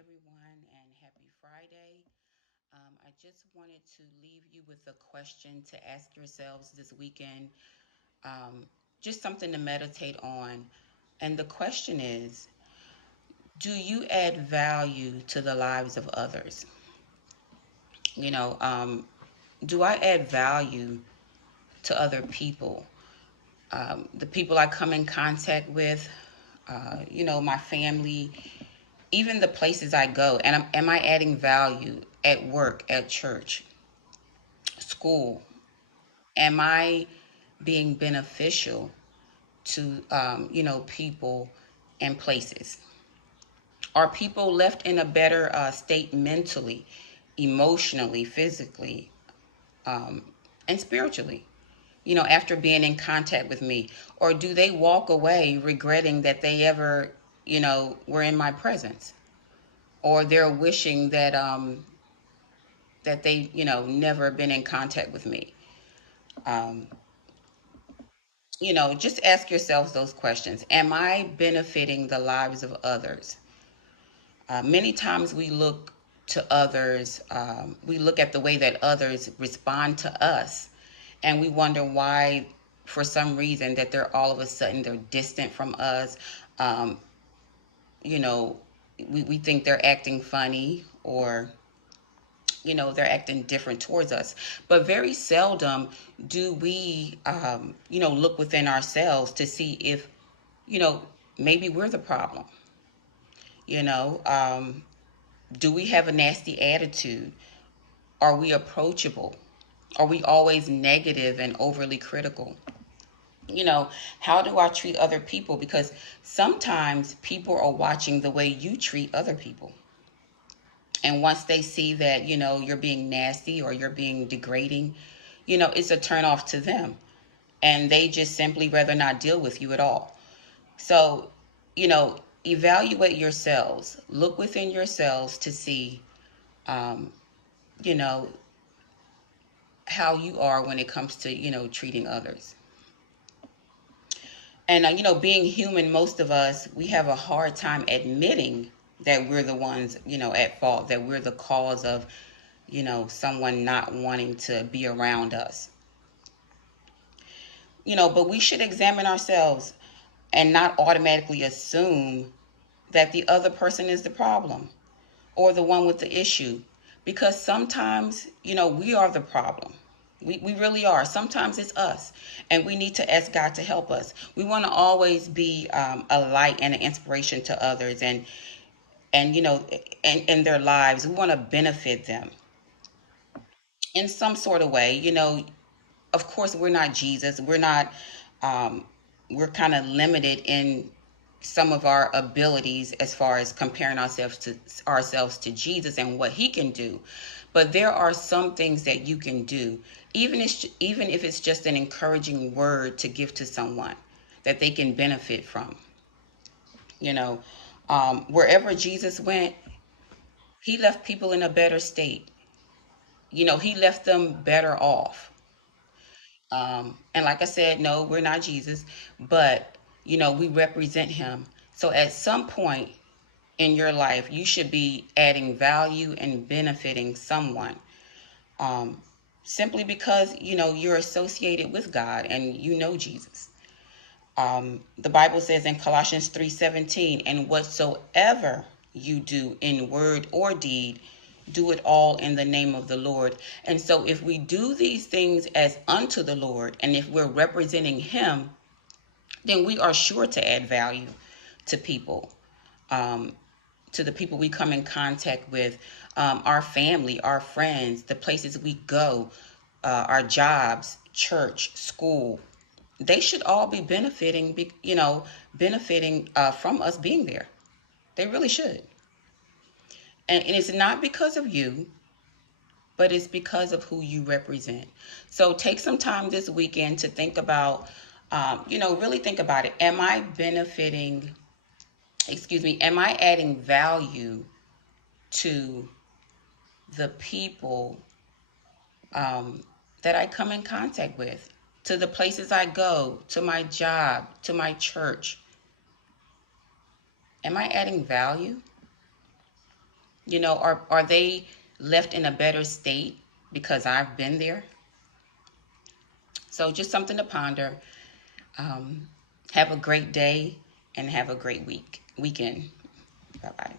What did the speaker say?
everyone, and happy Friday. I just wanted to leave you with a question to ask yourselves this weekend, um, just something to meditate on. And the question is, do you add value to the lives of others? You know, um, do I add value to other people? The people I come in contact with, my family, even the places I go, and am I adding value at work, at church, school? Am I being beneficial to, people and places? Are people left in a better state mentally, emotionally, physically, um, and spiritually? After being in contact with me, or do they walk away regretting that they ever, were in my presence, or they're wishing that they, never been in contact with me. Um, just ask yourselves those questions. Am I benefiting the lives of others? Many times we look to others, we look at the way that others respond to us, and we wonder why, for some reason, that they're all of a sudden they're distant from us. Um, you know, we think they're acting funny, or they're acting different towards us. But very seldom do we, look within ourselves to see if, you know, maybe we're the problem. You know, do we have a nasty attitude? Are we approachable? Are we always negative and overly critical? You know, how do I treat other people? Because sometimes people are watching the way you treat other people. And once they see that, you're being nasty or you're being degrading, it's a turn off to them. And they just simply rather not deal with you at all. So, evaluate yourselves. Look within yourselves to see, um, you know, how you are when it comes to, treating others. And, being human, most of us, we have a hard time admitting that we're the ones, at fault, that we're the cause of, someone not wanting to be around us. But we should examine ourselves and not automatically assume that the other person is the problem or the one with the issue. Because sometimes, we are the problem. We really are. Sometimes it's us. And we need to ask God to help us. We want to always be a light and an inspiration to others, and in their lives. We want to benefit them in some sort of way. Of course, we're not Jesus. We're not, um, we're kind of limited in some of our abilities as far as comparing ourselves to Jesus and what he can do. But there are some things that you can do, even if it's just an encouraging word to give to someone that they can benefit from. You know, wherever Jesus went, he left people in a better state. He left them better off. And like I said, no, we're not Jesus, but we represent him. So at some point in your life, you should be adding value and benefiting someone. Um, Simply because you're associated with God and Jesus. The Bible says in Colossians 3:17, and whatsoever you do in word or deed, do it all in the name of the Lord. And so if we do these things as unto the Lord, and if we're representing him, then we are sure to add value to people, um, to the people we come in contact with, our family, our friends, the places we go, our jobs, church, school. They should all be benefiting from us being there. They really should. And it's not because of you, but it's because of who you represent. So take some time this weekend to think about, really think about it. Am I benefiting, am I adding value to the people um, that I come in contact with, to the places I go, to my job, to my church? Am I adding value? You know, are they left in a better state because I've been there? So just something to ponder. Um, have a great day and have a great weekend. Bye bye.